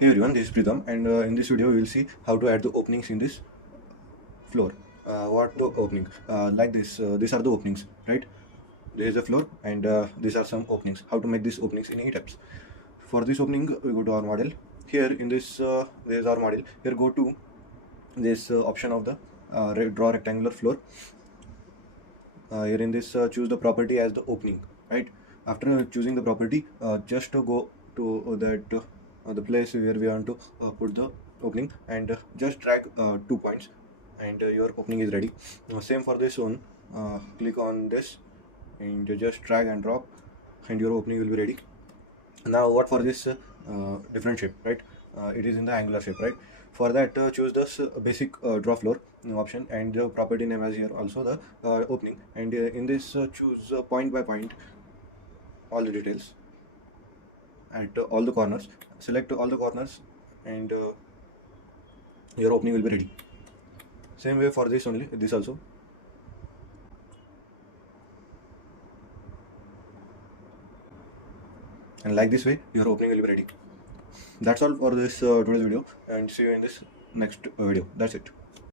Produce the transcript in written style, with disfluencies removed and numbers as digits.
Hey everyone, this is Pritham, and in this video we will see how to add the openings in this floor. What the opening? Like this, these are the openings, right? There is a floor, and these are some openings. How to make these openings in ETABS? For this opening, we go to our model. Here in this, there is our model. Here go to this option of the draw rectangular floor. Here in this, choose the property as the opening, right? After choosing the property, just go to the place where we want to put the opening, and just drag 2 points, and your opening is ready. Same for this one. Click on this and just drag and drop, and your opening will be ready. Now what for this different shape, right? It is in the angular shape, right? For that, choose the basic draw floor option, and the property name as here also the opening, and in this choose point by point all the details at all the corners. Select all the corners, and your opening will be ready. Same way for this only, this also. And like this way your opening will be ready. That's all for this today's video, and see you in this next video. That's it.